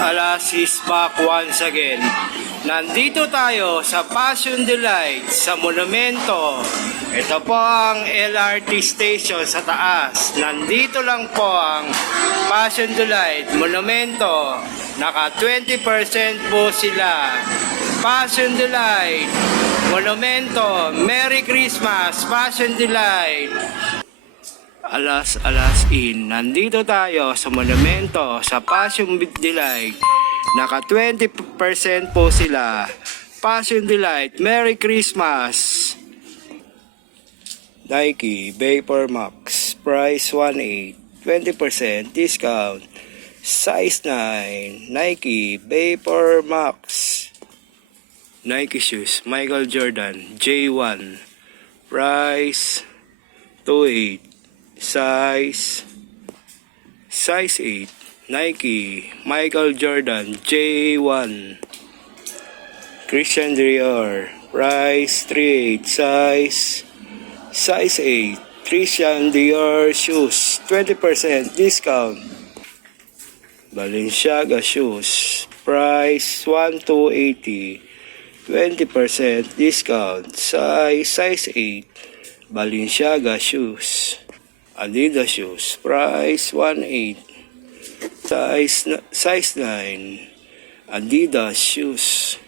Alas is back once again. Nandito tayo sa Passion Delight sa Monumento. Ito po ang LRT station sa taas. Nandito lang po ang Passion Delight Monumento. Naka 20% po sila. Passion Delight Monumento. Merry Christmas, Passion Delight. Alas in. Nandito tayo sa Monumento sa Passion Delight. Naka 20% po sila. Passion Delight, Merry Christmas. Nike Vapor Max, price 1.8, 20% discount. Size 9, Nike Vapor Max. Nike shoes, Michael Jordan J1, price 2.8. Size 8, Nike Michael Jordan J1. Christian Dior, price 3.8. Size 8, Christian Dior shoes, 20% discount. Balenciaga shoes, price 1,280, 20% discount. Size 8, Balenciaga shoes. Adidas shoes, price 1.8, size 9, Adidas shoes.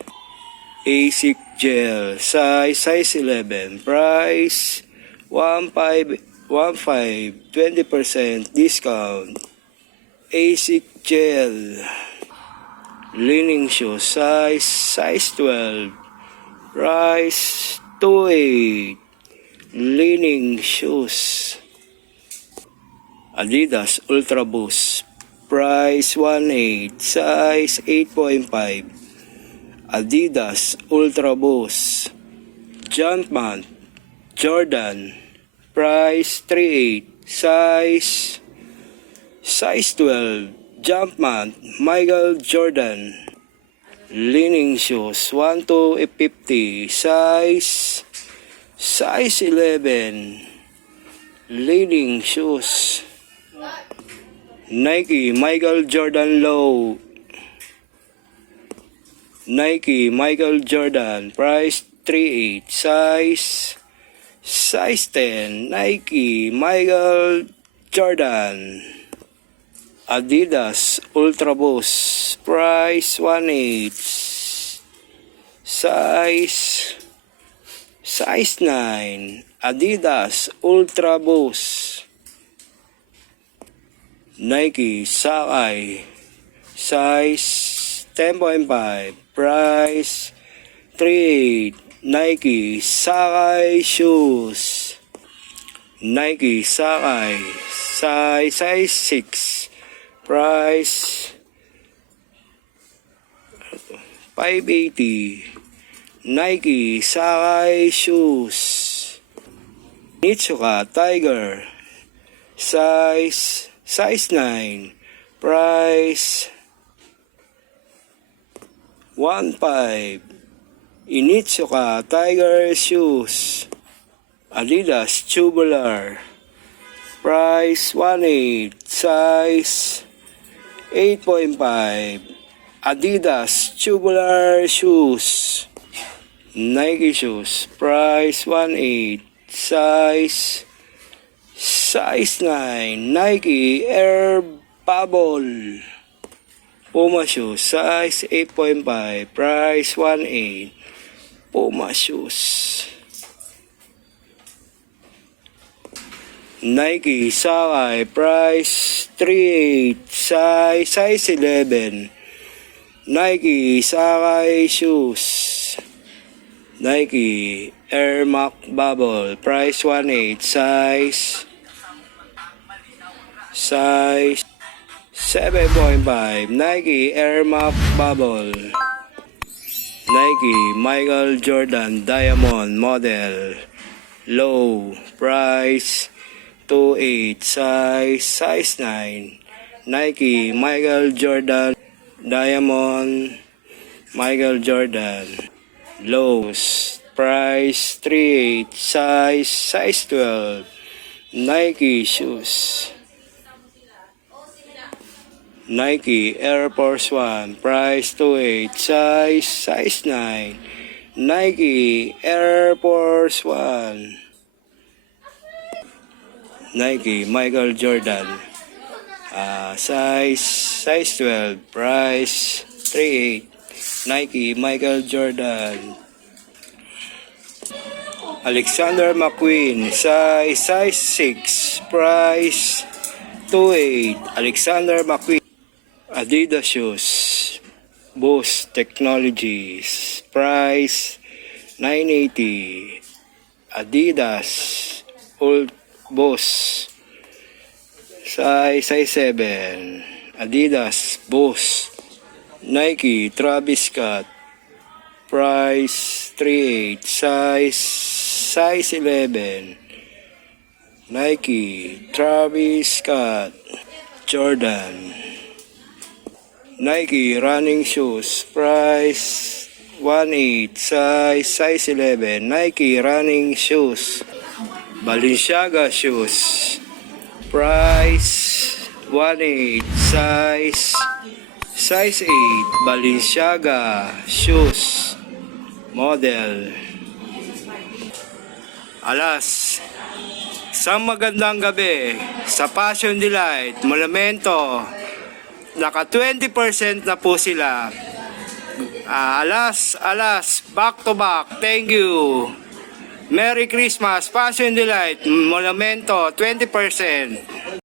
Asics gel, size 11, price 1.15, 20% discount. Asics gel. Leaning shoes, size 12, price 2.8, leaning shoes. Adidas Ultra Boost, price 1.8, size 8.5. Adidas Ultra Boost. Jumpman Jordan, price 3.8, size 12. Jumpman Michael Jordan. Leaning shoes 1,250, size 11. Leaning shoes. Nike Michael Jordan Low. Nike Michael Jordan, price 3.8, size 10. Nike Michael Jordan. Adidas Ultra Boost, price 1.8, size 9. Adidas Ultra Boost. Nike Sakai, size 10.5, price 3.8. Nike Sakai shoes. Nike Sakai, size 6, price 580. Nike Sakai shoes. Onitsuka Tiger, size 9, price 1.5. Onitsuka Tiger shoes. Adidas Tubular, price 1.8, size 8.5. Adidas Tubular shoes. Nike shoes, price 1.8, size 9. Nike Air Bubble. Puma shoes, size 8.5, price 1.8. Puma shoes. Nike Sakai, price 3.8, size 11. Nike Sakai shoes. Nike Air Max Bubble, price 1.8, size 7.5. Nike Air Max Bubble. Nike Michael Jordan Diamond Model Low, price 2.8, size 9. Nike Michael Jordan Diamond Michael Jordan Lows, price 3.8, size 12. Nike shoes. Nike Air Force 1, price 2.8, size 9. Nike Air Force 1. Nike Michael Jordan, size 12, price 3.8. Nike Michael Jordan. Alexander McQueen, size 6, price 2.8. Alexander McQueen. Adidas shoes, Boost Technologies, price 980. Adidas Old Boost, size 7. Adidas Boost. Nike Travis Scott, price 3.8, size 11. Nike Travis Scott. Jordan. Nike running shoes, price 1.8, size 11. Nike running shoes. Balenciaga shoes, price 1.8, size 8. Balenciaga shoes model. Alas, isang magandang gabi sa Passion Delight Monumento. Naka 20% na po sila. Alas, back to back. Thank you. Merry Christmas, Passion Delight Monumento, 20%.